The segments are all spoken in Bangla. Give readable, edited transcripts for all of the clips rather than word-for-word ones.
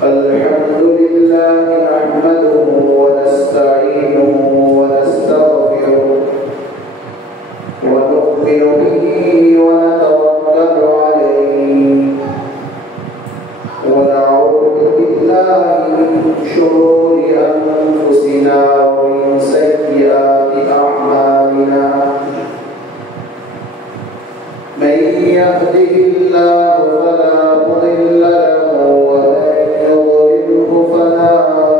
الحمد لله نحمده ونستعينه ونستغفره ونؤمن به ونتوكل عليه ونعوذ بالله من شرور أنفسنا ومن سيئات أعمالنا من يهده الله فلا مضل له ومن يضلله فلا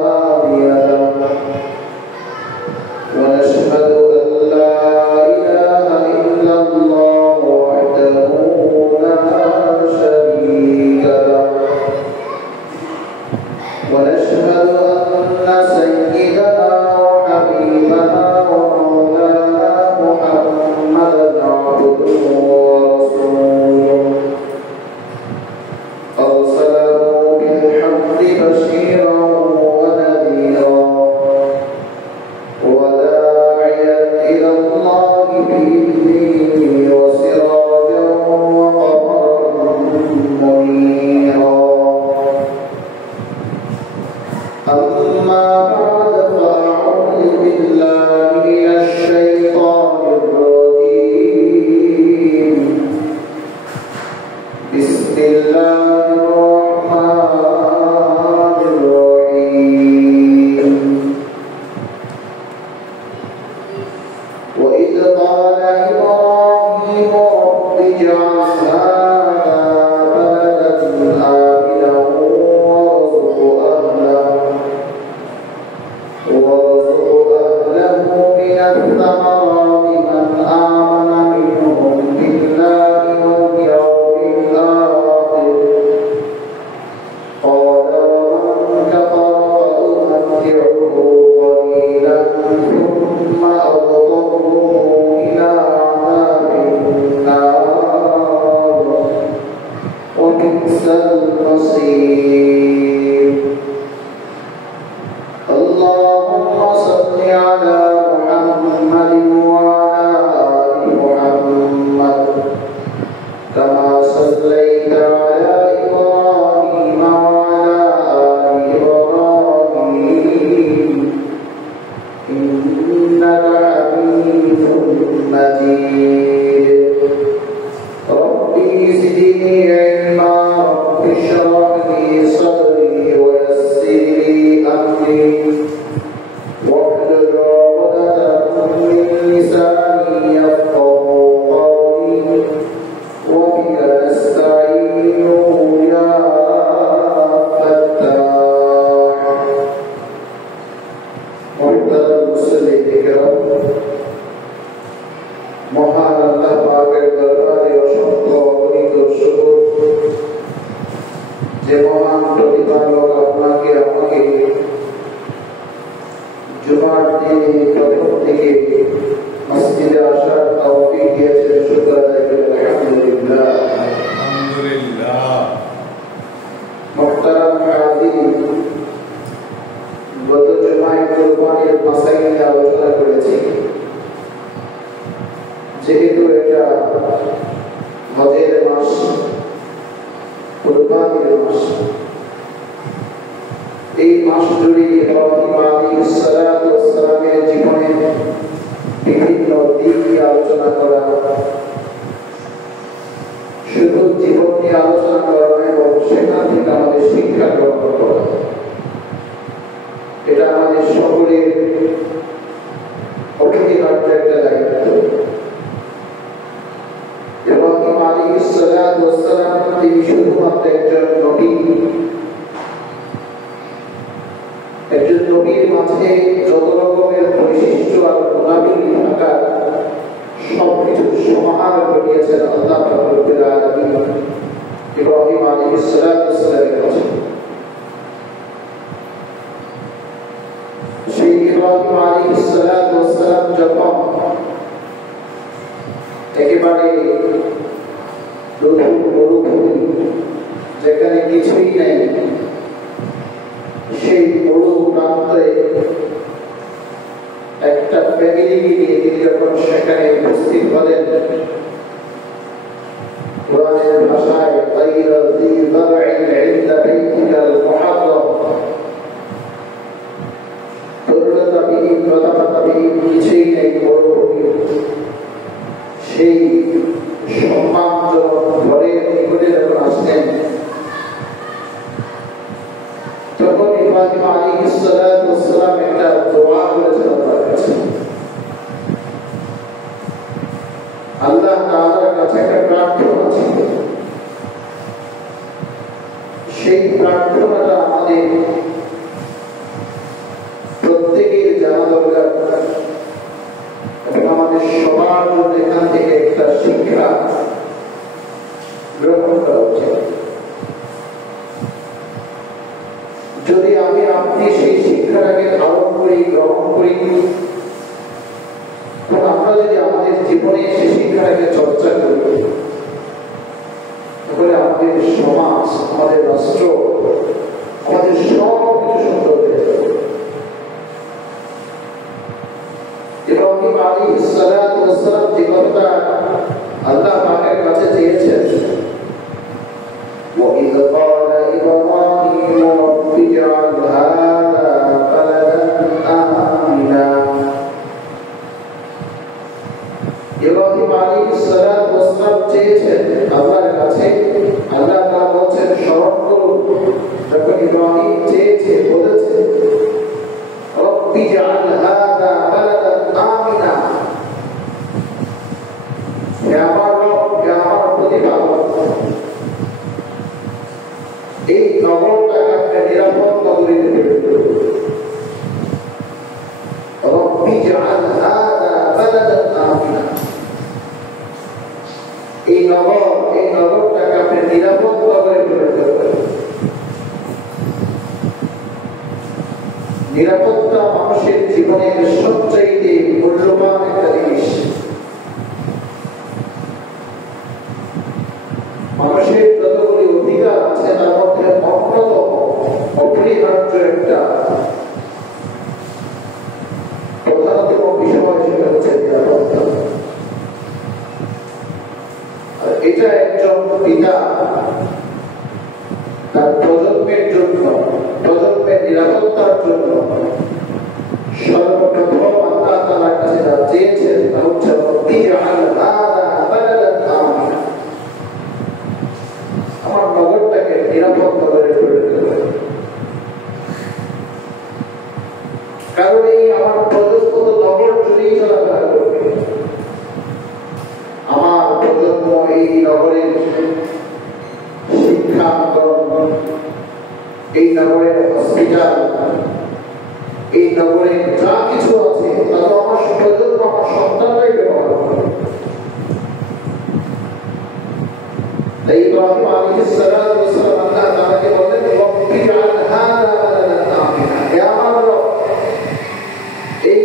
هادي له ونشهد أن لا إله إلا الله وحده لا شريك له ونشهد أن سيدنا وحبيبنا ومولانا محمدا عبده بشيرا ونذيرا وداعيا إلى الله بإذنه وسراجا وقمرا منيرا أما بعد فأعوذ بالله من الشيطان الرجيم بسم الله যেহেতু এটা হজের মাস, কুরবানির মাস, এই মাস জুড়ে ইব্রাহিম আলাইহিস সালাতু ওয়াস সালামের জীবনের বিভিন্ন দিক নিয়ে আলোচনা করা, শুধু জীবন নিয়ে আলোচনা করা নয়, এবং সেখান থেকে আমাদের শিক্ষা গ্রহণ করা, এটা আমাদের সকলের অভিজ্ঞতার একটা দায়িত্ব। ইব্রাহিম আলাইহিস সালাতু ওয়াস সালাম তিনি শুধুমাত্র একজন নবী, একজন নবীর মাঝে যত রকমের বৈশিষ্ট্য আর গুণাবলী থাকা সবকিছু সমাহার ঘটিয়েছেন আল্লাহ রাব্বুল আলামিন ইব্রাহিম আলাইহিস সালাতু ওয়াস সালামের কাছে। সেই ইব্রাহিম আলাইহিস সালাতু ওয়াস সালাম যখন একেবারে মরুভূমি, যেখানে কিছুই নেই, সেই মরু প্রান্তে একটা ফ্যামিলি নিয়ে তিনি যখন সেখানে উপস্থিত হলেন, কোরআনের ভাষায় গায়রা যী যারইন ইনদা বাইতিকাল মুহাররাম তখন ইব্রাহিম আলাইহিস সালাতু ওয়াস সালাম একটা দোয়া করেছেন আল্লাহর কাছে। আল্লাহ তাআলার কাছে একটা প্রার্থনা ছিল। সেই প্রার্থনাটা আমাদের প্রত্যেকের জানা দরকার এবং আমাদের সবার জন্য এখান থেকে একটা শিক্ষা গ্রহণ করা উচিত। যদি আমি আপনি সেই শিক্ষাটাকে ধারণ করি, গ্রহণ করি, এবং আমরা যদি আমাদের জীবনে সেই শিক্ষাটাকে চর্চা করি, তাহলে আমাদের সমাজ, আমাদের রাষ্ট্র, আমাদের সব কিছু সুন্দর হয়ে যাবে। ইব্রাহিম আলাইহিস সালাতু ওয়াস সালাম যে কথা আল্লাহ পাকের কাছে চেয়েছেন, وَإِذْ قَالَ إِبْرَاهِيمُ رَبِّ اجْعَلْ هَذَا بَلَدًا آمِنًا। ইব্রাহিম আলাইহিস সালাতু ওয়াস সালাম চেয়েছেন আল্লাহর কাছে, আল্লাহ তাআলা বলেন স্মরণ করুন যখন ইব্রাহিম চেয়েছে, বলেছে رَبِّ اجْعَلْ هَذَا بَلَدًا آمِنًا। হে আমার রব, হে আমার প্রতিপালক, এই নগরটাকে আপনি নিরাপদ নগরীতে পরিণত করুন। رَبِّ اجْعَلْ هَذَا بَلَدًا آمِنًا। এই নগরটাকে আপনি নিরাপদ নগরে পরিণত করুন। নিরাপত্তা মানুষের জীবনের সবচাইতে মূল্যবান একটা জিনিস। মানুষের যতগুলি অধিকার আছে তার মধ্যে অন্যতম অপরিহার্য একটা প্রধানতম বিষয় সেটা হচ্ছে নিরাপত্তা। আর এটা একজন পিতা তার প্রজন্মের জন্য, প্রজন্মের নিরাপত্তার জন্য সর্বপ্রথম আল্লাহ তাআলার কাছে যা চেয়েছেন তা হচ্ছে রব্বি জাআল হাযা বালাদান আমিনা। আমার নগরটাকে নিরাপদ নগরে পরিণত করুন। কারণ এই আমার প্রজন্ম তো নগর জুড়েই চলাফেরা করবে। আমার প্রজন্ম এই নগরের শিক্ষাঙ্গন, এই নগরের হসপিটাল, এই নগরে যা কিছু আছে তা তো আমার প্রজন্ম, আমার সন্তানরাই ব্যবহার করে। তাই ইব্রাহিম আলাইহিস সালাতু ওয়াস সালাম আল্লাহ তাআলাকে বলেন রব্বি জাআল হাযা বালাদান আমিনা। হে আমার রব, এই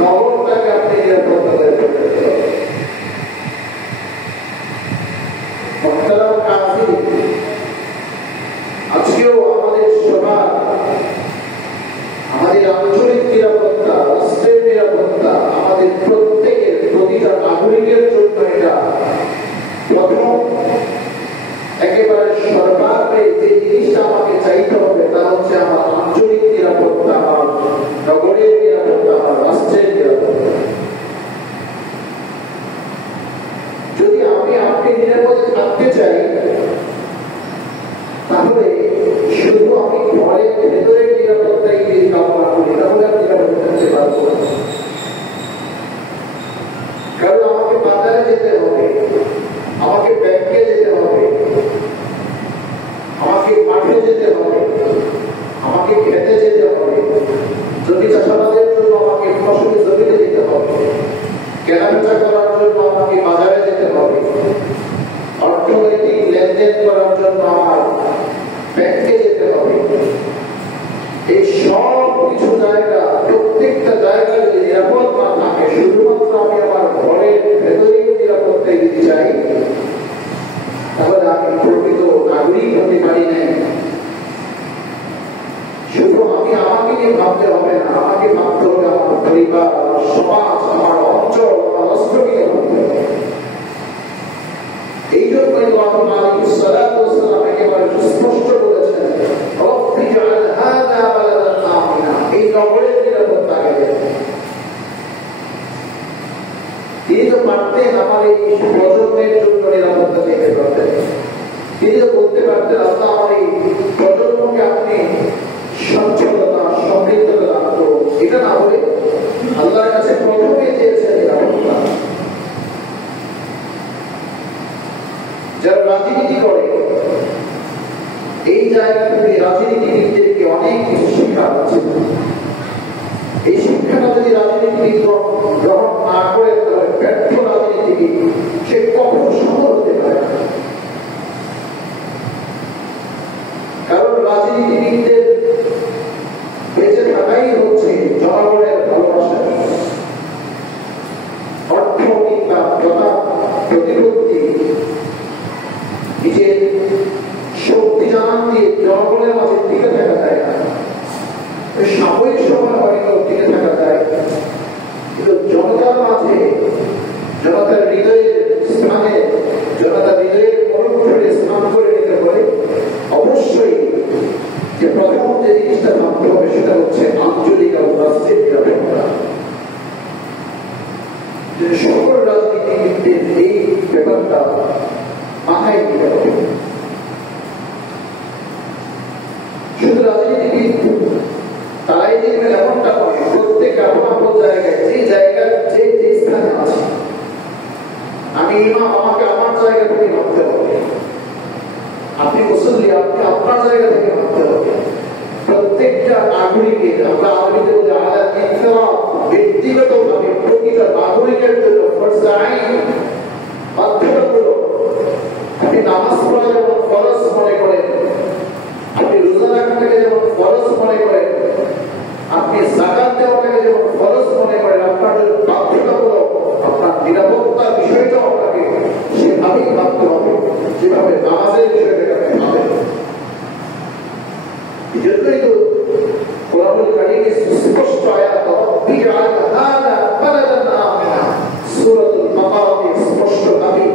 নগরটাকে আপনি নিরাপদ করে রাখুন। মুহতারাম কাফির, আজকেও আমাদের সমাজ, আমাদের আঞ্চলিক নিরাপত্তা, রাষ্ট্রের নিরাপত্তা আমাদের প্রত্যেকের, প্রতিটা নাগরিকের জন্য এটা প্রথম একেবারে সর্বাগ্রে যে জিনিসটা আমাকে চাইতে হবে তা হচ্ছে আমার আঞ্চলিক নিরাপত্তা, আমার নগরের নিরাপত্তা, আমার রাষ্ট্রের নিরাপত্তা। যদি আমি আপনি নিরাপদে থাকতে চাই, তাহলে শুধু আমি ঘরের ভেতরের নিরাপত্তাই যদি কামনা করি তাহলে আমি নিরাপদ থাকতে পারবো না। কারণ আমাকে বাজারে যেতে হবে, আমাকে ব্যাংকে যেতে হবে, আমাকে মাঠে যেতে হবে, আমাকে খেতে যেতে হবে, জমি চাষাবাদের জন্য আমাকে ফসলের জমিতে যেতে হবে, কেনাবেচা করার জন্য আমাকে বাজারে যেতে হবে, অর্থনৈতিক লেনদেন করার জন্য আমার ব্যাংকে যেতে হবে। এই সব কিছু জায়গা, প্রত্যেকটা জায়গা যদি নিরাপদ না থাকে, শুধুমাত্র আমি আমার ঘরের ভেতরেই নিরাপত্তায় দিতে চাই, তাহলে আমি প্রকৃত নাগরিক হতে পারি না। শুধু আমি আমাকে নিয়ে ভাবতে হবে না, আমাকে ভাবতে হবে আমার পরিবার, আমার সমাজ, আমার অঞ্চল, আমার রাষ্ট্রকে ভাবতে হবে। এই জন্যই ইব্রাহিম আলাইহিস সালাতু ওয়াস সালাম একেবারে সুস্পষ্ট বলেছেন রব্বি জাআল হাযা বালাদান আমিনা। এই নগরের নিরাপত্তাকে তিনি তো পারতেন আমার এই প্রজন্মের জন্য নিরাপত্তা দিতে পারতেন। তিনি তো বলতে পারতেন আল্লাহ আমার এই প্রজন্মকে আপনি থেকে রাজনীতিবিদদেরকে অনেক কিছু শিক্ষা আছে। এই শিক্ষাটা যদি রাজনীতিবিদ গ্রহণ না করে তাহলে ব্যর্থ রাজনীতিবিদ সে কখনো সফল হতে পারে না। কারণ রাজনীতিবিদদের বেঁচে থাকাই হচ্ছে জনগণের ভালোবাসা, অর্থ কিংবা প্রতিপত্তি নিজের শক্তি জানান দিয়ে জনগণের মাঝে টিকে থাকা যায় না। সাময়িক সময় হয়তো টিকে থাকা যায়, কিন্তু জনতার মাঝে, জনতার হৃদয়ের স্থানে, জনতার হৃদয়ের মরুভূমিতে স্নান করে নিতে হলে অবশ্যই যে প্রথম যে জিনিসটা ভাবতে হবে সেটা হচ্ছে আঞ্চলিক ও রাষ্ট্রের নিরাপত্তা। সকল রাজনীতিবিদদের এই ব্যাপারটা মাথায় নিতে হবে। শুধু রাজনীতিবিদ তারাই যে এমনটা করে, প্রত্যেক আপন জায়গায় যে জায়গায় যে স্থানে আছে, আমি ইমাম, আমাকে আমার জায়গা থেকে ভাবতে হবে, আপনি মুসল্লি, আপনি আপনার জায়গা থেকে ভাবতে হবে। প্রত্যেকটা নাগরিকের, আমরা আরবিতে বলি আলা ইনফিরাদ, ব্যক্তিগতভাবে প্রতিটা নাগরিকের জন্য ফরজে আইন, বাধ্যতামূলক। আপনি নামাজ পড়া যেমন ফরজ মনে করেন, আপনি রোজা রাখাটাকে যেমন ফরজ মনে করেন, আপনি যাকাত দেওয়াটাকে যেমন ফরজ মনে করেন, আপনার বাধ্যতামূলক আপনার নিরাপত্তার বিষয়টা আপনাকে সেভাবেই ভাবতে হবে যেভাবে নামাজের বিষয়টাকে আপনি ভাবেন। এই জন্যই তো কোরআনুল কারীমে স্পষ্ট আয়াত বিআল হাদা বালাদান আমিনা, সূরাতুল মাকারে স্পষ্ট নবী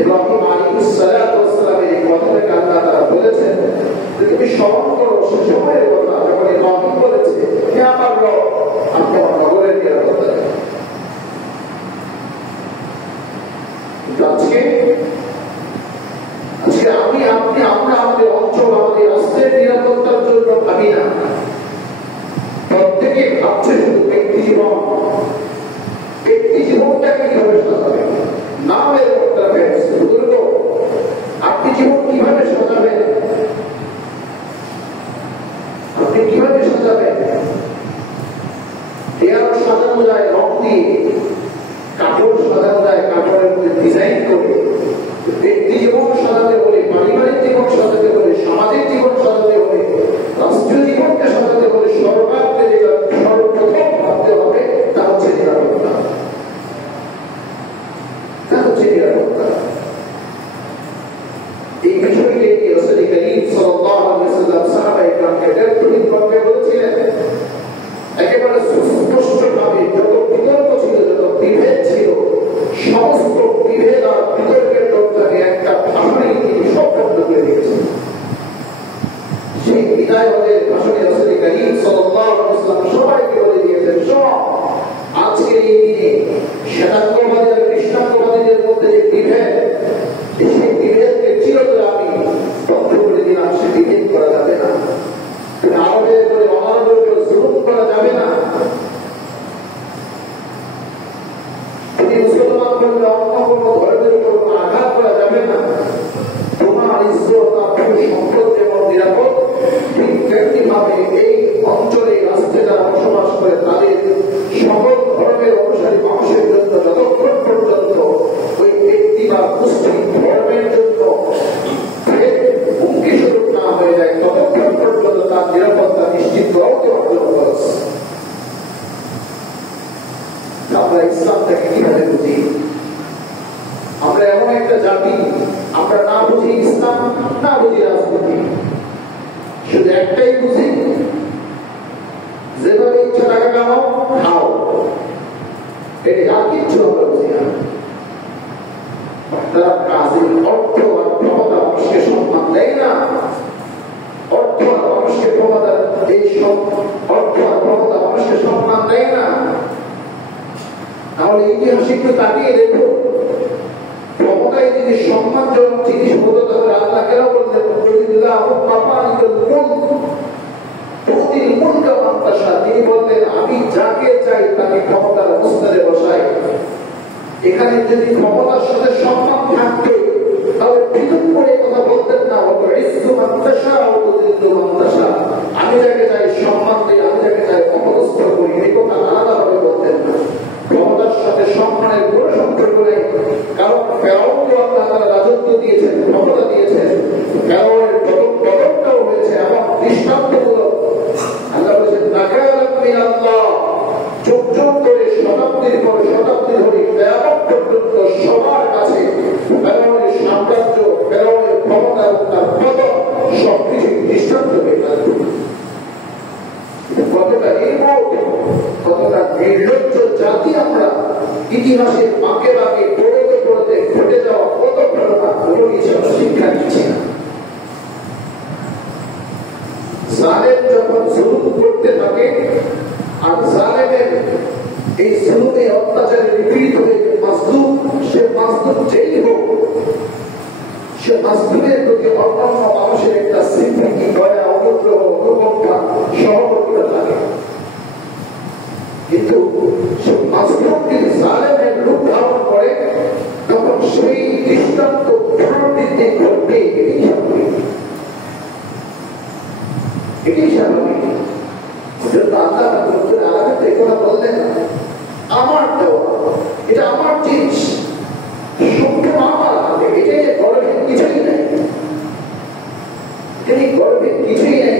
ইব্রাহিম আলাইহিস সালাতু ওয়াস সালামের এই কথাটাকে আল্লাহ তাআলা বলেছেন যে তুমি স্মরণ করো সে সময়ের কথা যখন ইব্রাহিম বলেছে, হে আমার রব, আপনি আমার নগরের নিরাপত্তা দেন। আজকে আমি, আপনি, আমরা আমাদের অঞ্চল, আমাদের রাষ্ট্রের নিরাপত্তার জন্য ভাবি না। প্রত্যেকে ভাবছে শুধু ব্যক্তি জীবন, ব্যক্তি জীবনটাকে কিভাবে সাজাবে, নামের বুজুর্গ, আপনি জীবন কিভাবে সাজাবেন, আপনি কিভাবে সাজাবেন? দেয়াল সাজানো যায় রং দিয়ে, কাপড় সাজানো যায় কাপড়ের মধ্যে ডিজাইন করে। ব্যক্তি জীবন সাজাতে হলে, পারিবারিক জীবন সাজাতে হলে, সামাজিক জীবন সাজাতে হলে, রাষ্ট্রীয় জীবনকে সাজাতে হলে সরকারকে যেটা সর্বপ্রথম ভাবতে হবে তা হচ্ছে নিরাপত্তা। তা হচ্ছে নিরাপত্তা। এই বিষয়কে নিয়ে রাসূল করিম সাল্লাল্লাহু আলাইহি ওয়াসাল্লাম সাহাবায়ে কেরামকে ব্যক্তিগতভাবে বলেছিলেন, একেবারে সুস্পষ্টভাবে যত বিতর্ক ছিল, যত বিভেদ ছিল, সমস্ত বিভেদ আর বিতর্কের দরজাকে একটা ভাষণে তিনি সব বন্ধ করে দিয়েছেন। সেই বিদায়তের ভাষণে রাসূল করিম সাল্লাল্লাহু আলাইহি ওয়াসাল্লাম সবাইকে বলে দিয়েছেন, শোনো, আজকের এই দিনে শ্বেতাঙ্গবাদী আর কৃষ্ণাঙ্গবাদীদের মধ্যে যে বিভেদ, সেই বিভেদকে চিরতরে আমি বন্ধ করে দিলাম। সে বিভেদ করা যাবে না, আরবের করে অনারবের করে জুলুম করা যাবে না। তুমি মুসলমান বললে অন্য কোনো ধর্মের উপর আঘাত করা যাবে না। তোমার ইজ্জত আর সম্পদ যেমন নিরাপদ, ঠিক তেমনিভাবে এই অঞ্চলে রাষ্ট্রে যারা বসবাস করে তাদের সকল ধর্মের অনুসারী মানুষের জন্য যতক্ষণ পর্যন্ত ওই ব্যক্তি বা মুসলিম ধর্মের জন্য হুমকি স্বরূপ না হয়ে যায়, ততক্ষণ পর্যন্ত তার নিরাপত্তা নিশ্চিত করাও খরচ। আমরা ইসলামটাকে কিভাবে বুঝি? আমরা এমন একটা জাতি, আমরা না বুঝি ইসলাম, না বুঝি রাজনীতি, শুধু একটাই বুঝি, যেভাবে ইচ্ছা টাকা কামাও, খাও, এটা আর কিচ্ছু আমরা বুঝি না। তারা কাজের অর্থ আর ক্ষমতা মানুষকে সম্মান দেয় না। অর্থ আর মানুষকে ক্ষমতা, এই সব অর্থ আর ক্ষমতা মানুষকে সম্মান দেয় না। তাহলে ইতিহাস একটু তাকিয়ে দেখো, ক্ষমতায় যদি সম্মানজনক জিনিস হতো তাহলে আল্লাহ কেন বললেন, তিনি বললেন আমি যাকে চাই তাকে ক্ষমতার অবস্থানে বসাই। এখানে যদি ক্ষমতার সাথে সম্মান থাকতো তাহলে পৃথক করে কথা বলতেন না, হতো ইজ্জু মান তাশাউ ওয়া তুযিল্লু দৃষ্টান্তমূলক। আল্লাহ বলেছেন নাকালাম মিনাল্লাহ, যুগ যুগ ধরে শতাব্দীর পর শতাব্দী ধরে কিয়ামত পর্যন্ত সবার কাছে ফেরাউনের সাম্রাজ্য, ফেরাউনের ক্ষমতা এবং তার পতন সবকিছু দৃষ্টান্ত হয়ে গেছে। কতটা নির্বোধ, কতটা নির্লজ্জ জাতি আমরা! ইতিহাসের বাঁকে বাঁকে পড়তে পড়তে ঘটে যাওয়া কত ঘটনা কোনো কিছু শিক্ষা দিচ্ছে না। জালেম যখন জুলুম করতে থাকে আর জালেমের এই জুলুমে অত্যাচারে নিপীড়িত হয়ে মাজলুম, সে মাজলুম যেই হোক, সে মাজলুমের প্রতি অন্যান্য মানুষের একটা স্বীকৃতি, দয়া, অনুগ্রহ, অনুকম্পা, সহমর্মিতা থাকে। কিন্তু সে মাজলুম যদি জালেমের রূপ ধারণ করে তখন সেই দৃষ্টান্ত পুনরাবৃত্তি ঘটবে। এটাই স্বাভাবিক, এটাই স্বাভাবিক। আল্লাহ আলাদা কথা বললেন, আমার দেওয়া, এটা আমার জিনিস, সম্পূর্ণ আমার হাতে, এটাই যে গর্বের কিছুই নেই, তিনি গর্বের কিছুই নেই।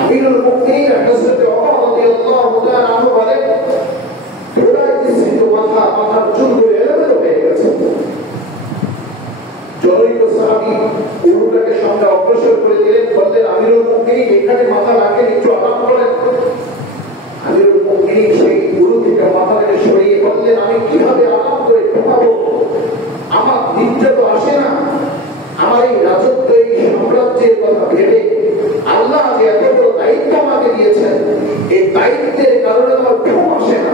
আমিরুল মুমিনিন হযরত ওমর রাদিয়াল্লাহু তাআলা আনহু বলেন, পুরাই বিস্তৃত মাথা, মাথার চুলগুলো এলোমেলো হয়ে গেছে। জনৈক সাহাবী উরুটাকে সামনে অগ্রসর করে দিলেন, বললেন আমিরুল মুমিনিন এখানে মাথা রাখেন, একটু আরাম করেন। আমিরুল মুমিনিন সেই উরু থেকে মাথাটাকে সরিয়ে বললেন, আমি কিভাবে আরাম করে ঘুমাবো? আমার নিদ্রা তো আসে না। আমার এই রাজত্ব, এই সাম্রাজ্যের কথা ভেবে আল্লাহ যে এত বড় দায়িত্ব আমাকে দিয়েছেন, এই দায়িত্বের কারণে আমার ঘুম আসে না।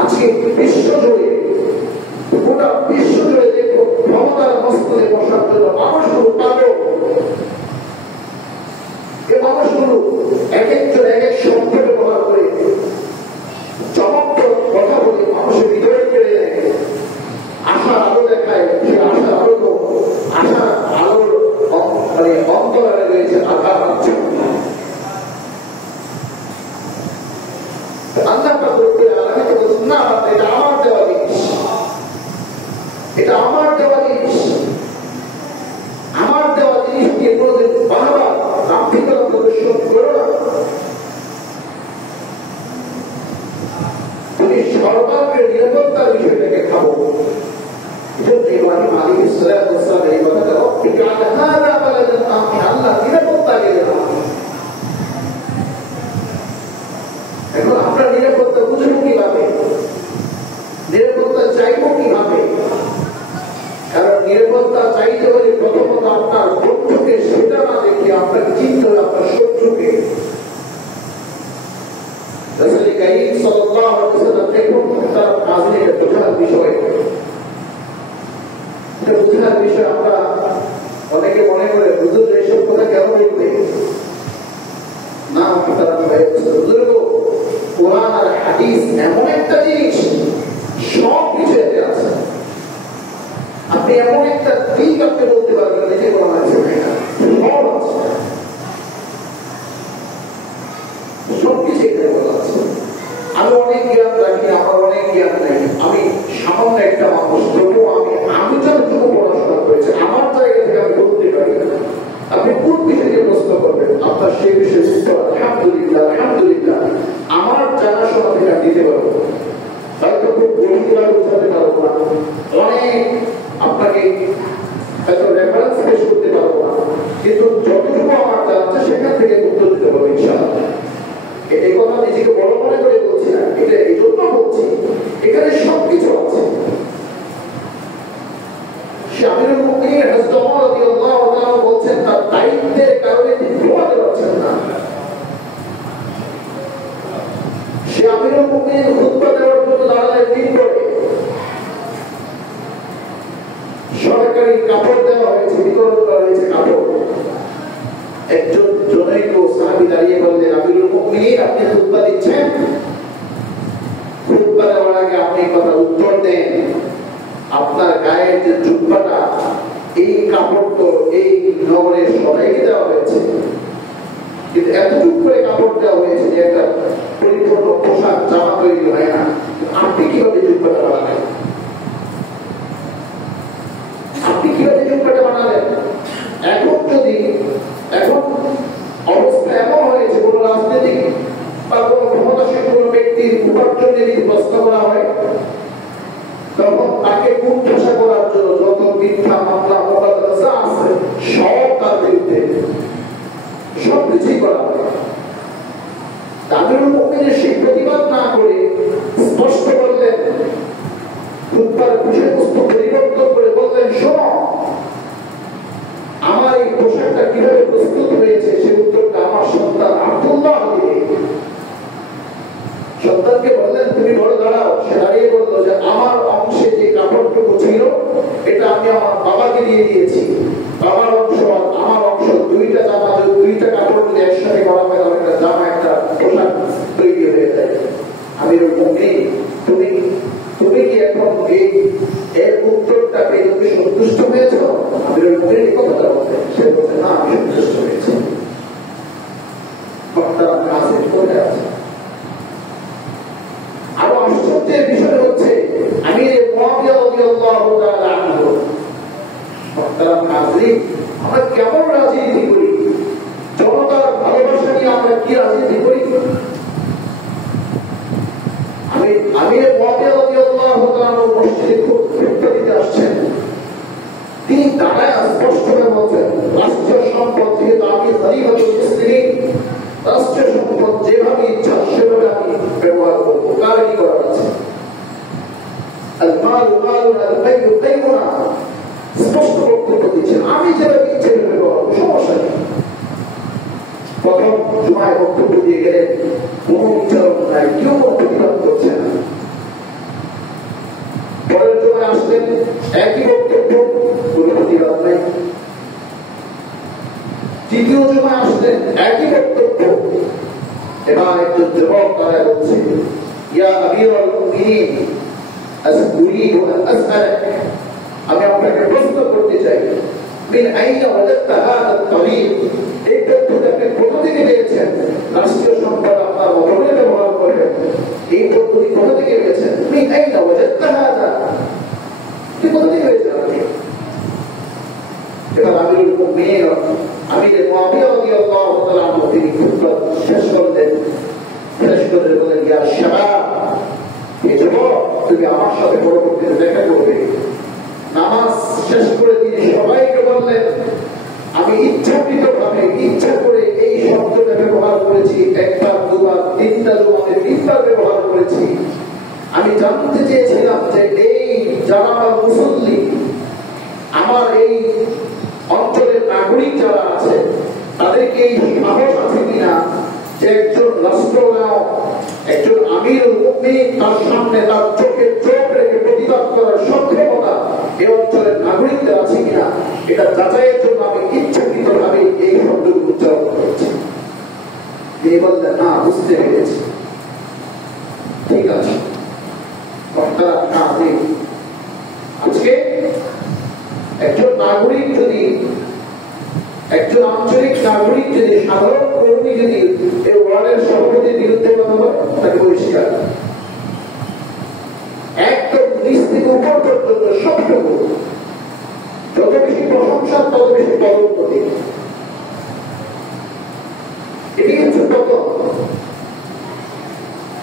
আজকে বিশ্ব জুড়ে, গোটা বিশ্ব জুড়ে দেখো ক্ষমতার মস্তকে বসার জন্য মানুষগুলো পাগল। এই মানুষগুলো এক একজন এক এক শব্দ ব্যবহার করে চমৎকার কথা বলে মানুষের হৃদয়ে কেড়ে নেয়, আশার আলো দেখায়। সে আশার আলো তো আশার আলোর মানে অন্তরালে রয়েছে আঘাত। আল্লাহ না, এটা আমার দেওয়া জিনিস, এটা আমার দেওয়া জিনিস। আমার দেওয়া জিনিস দিয়ে কোনোদিন বারবার নাস্তিকতা প্রদর্শন করো না। তুমি সর্বাগ্রে নিরাপত্তার বিষয়টাকে খাবো। ইব্রাহিম আলাইহিস সালাম এই কথাটা আল্লাহ নিরাপত্তা গেলেন। এখন আমরা নিরাপত্তা বুঝবো কিভাবে? নিরাপত্তা চাইবো কিভাবে? কারণ নিরাপত্তা চাইতে হলে প্রথমত আপনার বন্ধুকে সেটা না দেখে আপনার চিন্তা হবে আপনার শত্রুকে। রাসূল কারীম সাল্লাল্লাহু আলাইহি ওয়াসাল্লাম দেখুন, তার কাজে এটা বোঝার বিষয়। এটা বোঝার বিষয়। আমরা অনেকে মনে করে হুজুর এইসব কথা কেন বলবে না, তারা হুজুর কোরআন আর হাদিস এমন একটা জিনিস, সব বিষয়তে আছে। আপনি এমন একটা দিক আপনি বলতে পারবেন না যে কোরআন আছে, সব আছে, সব কিছু এখানে বলা আছে। আমি অনেক জ্ঞান রাখি, আমার অনেক জ্ঞান নেই, আমি সামান্য একটা মানুষ, তবুও আমি যতটুকু পড়াশোনা করেছি আমার জায়গা থেকে আমি বলতে পারি। আপনি কোন বিষয়ে প্রশ্ন করবেন, আপনার সেই বিষয়ে উত্তর আলহামদুলিল্লাহ, আলহামদুলিল্লাহ আমার জানাশোনা থেকে দিতে পারবো। হয়তো খুব গভীরভাবে বোঝাতে পারবো না, অনেক আপনাকে হয়তো রেফারেন্স পেশ করতে পারবো না, কিন্তু যতটুকু আমার জানা সেখান থেকে উত্তর দিতে পারবো ইনশাআল্লাহ। এই কথা নিজেকে বড় মনে করে বলছি না, এটা এই জন্য বলছি এখানে সবকিছু আছে। আমিরুল মুমিনিন হযরত ওমর রাদিয়াল্লাহু তাআলা বলছেন, তার দায়িত্বের কারণে তিনি ঘুমাতে পারছেন না। সে আমিরুল মুমিনিন খুতবা দেওয়ার জন্য দাঁড়ালেন দিন করে। সরকারি কাপড় দেওয়া হয়েছে, বিতরণ করা হয়েছে কাপড়। একজন জনৈক সাহাবী দাঁড়িয়ে বললেন, আমিরুল মুমিনিন আপনি খুতবা দিচ্ছেন, খুতবা দেওয়ার আগে আপনি কথা উত্তর দেন, আপনার গায়ের যে জুব্বাটা, এই কাপড় তো এই নগরে সবাইকে দেওয়া হয়েছে, কিন্তু এতটুকু করে কাপড় দেওয়া হয়েছে যে একটা পরিপূর্ণ পোশাক জামা তৈরি হয় না। আপনি কিভাবে জুব্বাটা বানালেন? আপনি কিভাবে জুব্বাটা বানালেন? এখন যদি প্রথম জুমায় বক্তব্য দিয়ে গেলেন, কোন বিচারক নাই, কেউ প্রতিবাদ করছে না। পরের জুমায় আসলেন, একই বক্তব্য, কোন প্রতিবাদ নেই। তৃতীয় জুমায় আসলেন, একই বক্তব্য। এবার একজন যুবক তারা বলছে, ইয়া আমিরুল মুমিনিন উরিদু আন আসআলাক, আমি আপনাকে প্রশ্ন করতে চাই, মিন আইনা ওয়াজাদতা হাযা আত-তারিক, এই পদ্ধতি আপনি কোথা থেকে পেয়েছেন? রাষ্ট্রীয় সম্পদ আপনার মতনে ব্যবহার করেন, এই পদ্ধতি কোথা থেকে পেয়েছেন? মিন আইনা ওয়াজাদতা হাযা, কি কোথা থেকে পেয়েছেন আপনি? এবার আমিরুল মুমিনিন আমির মুআবিয়া রাদিয়াল্লাহু তাআলা আনহু তিনি খুতবা শেষ করলেন, শেষ করে বলেন, ইয়া শাবাব, এই যুবক, তুমি আমার সাথে পরবর্তীতে দেখা করবে। নামাজ শেষ করে তিনি সবাইকে বললেন, আমি ইচ্ছাকৃতভাবে ইচ্ছা করে এই শব্দটা ব্যবহার করেছি, একবার দুবার তিনবার জুমাতে তিনবার ব্যবহার করেছি। আমি জানতে চেয়েছিলাম যে এই যারা মুসল্লি, আমার এই অঞ্চলের নাগরিক যারা আছে, তাদেরকে এই সাহস আছে কিনা যে একজন রাষ্ট্রনায়ক, একজন আমিরুল মুমিনিন তার সামনে তার চোখে চোখ রেখে প্রতিবাদ করার সক্ষমতা এই অঞ্চলের নাগরিকদের আছে কিনা, এটা যাচাইয়ের জন্য আমি ইচ্ছাকৃতভাবে এই শব্দগুলো উচ্চারণ করেছি। তিনি বললেন, না, বুঝতে পেরেছি, ঠিক আছে। আজকে একজন নাগরিক যদি, একজন আঞ্চলিক নাগরিক যদি, সাধারণ কর্মী যদি এই ওয়ার্ডের সভাপতির বিরুদ্ধে কথা বলে, তাকে বহিষ্কার, একদম নিচ থেকে উপর পর্যন্ত সবটুকু, যত বেশি প্রশংসা তত বেশি পদোন্নতি। এটি হচ্ছে পতন।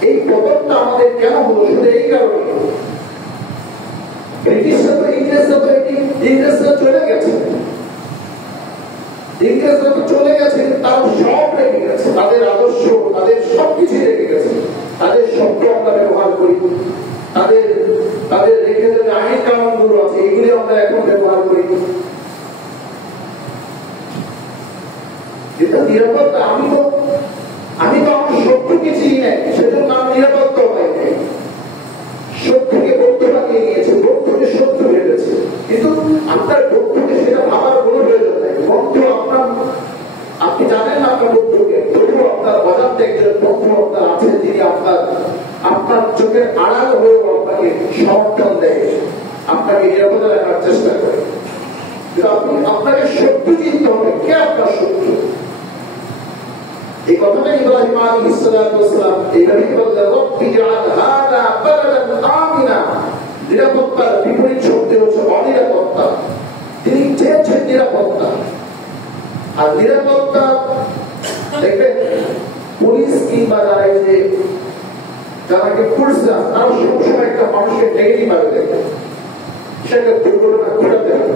এই পতনটা আমাদের কেন হলো? শুধু এই কারণে, ব্রিটিশরা তো, ইংরেজরা চলে গেছে, ইংরেজরা তো চলে গেছে, তারা সব রেখে গেছে, তাদের আদর্শ, তাদের সবকিছু রেখে গেছে, তাদের শব্দ আমরা ব্যবহার করি, তাদের রেখে যে আইন কানুন গুলো আছে, এগুলি আমরা এখন ব্যবহার করি। এটা নিরাপত্তা। আমি তো আমার শত্রুকে চিনি নাই, সেজন্য আমি নিরাপত্তা পাই নাই। শত্রুকে বন্ধু বানিয়ে নিয়েছে, বন্ধুকে শত্রু ভেবেছে, কিন্তু আপনার বন্ধুকে সেটা ভাবার কোনো প্রয়োজন নাই। বন্ধু আপনার, আপনি জানেন না আপনার বন্ধুকে, তবুও আপনার অজান্তে একজন বন্ধু আপনার আছেন, যিনি আপনার চোখের আড়াল হয়েও আপনাকে সমর্থন দেয়, আপনাকে নিরাপদে রাখার চেষ্টা করে। আপনাকে শত্রু চিনতে হবে, কে আপনার শত্রু। এই কথাটা ইব্রাহিম আলাইহিস সালাম এইভাবে বললেন, রব্বি জাআল হাযা বালাদান আমিনা। নিরাপত্তার বিপরীত শব্দ হচ্ছে অনিরাপত্তা। তিনি চেয়েছেন নিরাপত্তা। আর নিরাপত্তা দেখবেন, পুলিশ কিংবা যারা এই যে যারাকে পুলিশরা, তারা সবসময় একটা মানুষকে নেগেটিভ ভাবে দেখবে, সেটা দুর্ঘটনা ঘটাতে হবে।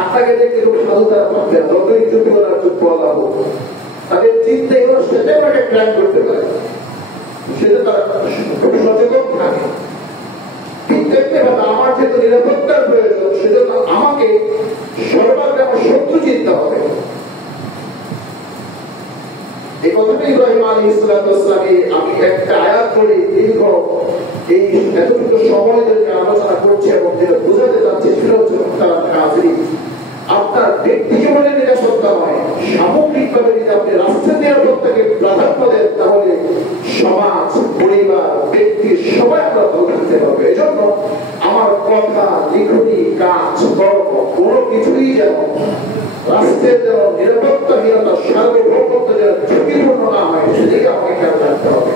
আপনাকে দেখে লোক সাধু তারা ভাববে, যতই চুপ বলার চুপ বলা হোক, তাদের চিন্তা এগুলো সেটাই একটা ক্রাইম করতে পারে, সেটা তারা খুব সচেতন থাকে। ঠিক দেখতে হবে, আমার যেহেতু নিরাপত্তার প্রয়োজন, সেজন্য আমাকে সর্বাগ্রে আমার শত্রু চিনতে হবে। এই কথাটা ইব্রাহিম আলাইহিস সালামকে আমি একটা আয়াত পড়ে দীর্ঘ এই এতটুকু সময় ধরে আলোচনা করছি এবং যেটা বোঝাতে যাচ্ছে সেটা হচ্ছে আপনার ব্যক্তি জীবনের নিরাপত্তা নয়, সামগ্রিকভাবে যদি আপনি রাষ্ট্রের নিরাপত্তাকে প্রাধান্য দেন, তাহলে সমাজ, পরিবার, ব্যক্তি সবাই আমরা ভালো থাকতে হবে। এজন্য আমার কথা, লিখনি, কাজ, কর্ম কোনো কিছুই যেন রাষ্ট্রের যেন নিরাপত্তাহীনতা, সার্বভৌমত্ব যেন ঝুঁকিপূর্ণ না হয়, সেদিকে আমাকে খেয়াল রাখতে হবে।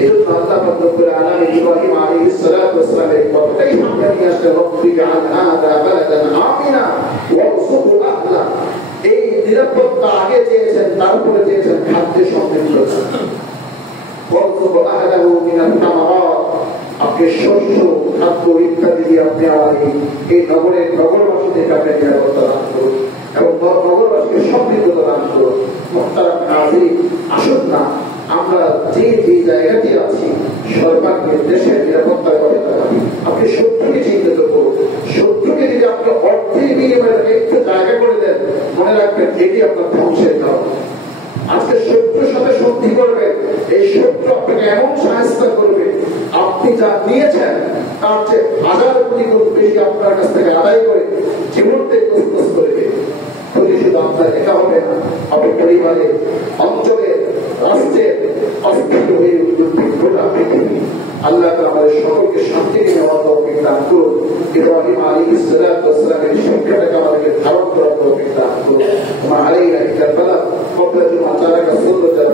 এজন্য আল্লাহ রব্বুল আলামিন ইব্রাহিম আলাইহিস সালাতু ওয়াস সালামের কথাটাই সামনে নিয়ে আসলেন, রব্বি জাআল হাযা বালাদান আমিনা ওয়ারযুক আহলা। এই নিরাপত্তা আগে চেয়েছেন, তারপরে চেয়েছেন খাদ্যের সমৃদ্ধতা। ওয়ারযুক আহলাহু মিনাত তামারাত, আপনি শস্য, খাদ্য ইত্যাদি দিয়ে আপনি আমার এই নগরবাসীদেরকে আপনি নিরাপত্তা দান করুন এবং নগরবাসীকে সমৃদ্ধতা দান করুন। মুহতারাম নাযিরিন, আসুন না আমরা যে জায়গাতে আছি সর্বাগ্রে দেশের নিরাপত্তার কথা ভাবি। আপনি শত্রুকে চিহ্নিত করুন, শত্রুকে যদি আপনি অর্থের বিনিময়ে একটু জায়গা করে দেন, মনে রাখবেন এটি আপনার ধ্বংসের কারণ। আজকে শত্রুর সাথে সন্ধি করবে, এই শত্রু আপনাকে এমন সাহায্য করবে, আপনি যা নিয়েছেন তার চেয়ে 1000 কোটি গুণ বেশি আপনার কাছ থেকে আদায় করে জীবনকে প্রস্তুত করবে। শুধু আপনার একা হবে না, আপনার পরিবারে, অঞ্চলে, রাষ্ট্রের অস্থির হয়ে উঠবে গোটা পৃথিবী। আল্লাহ আমাদের সকলকে শান্তি নেওয়ার তৌফিক দান করুন। ইব্রাহিম আলাইহিস সালাতু ওয়াস সালামের শিক্ষাটাকে আমাদেরকে ধারণ করার তৌফিক দান করুন। মা আলাইনা ইল্লাল বালাগ ওয়া তারকা সুন্নাতাল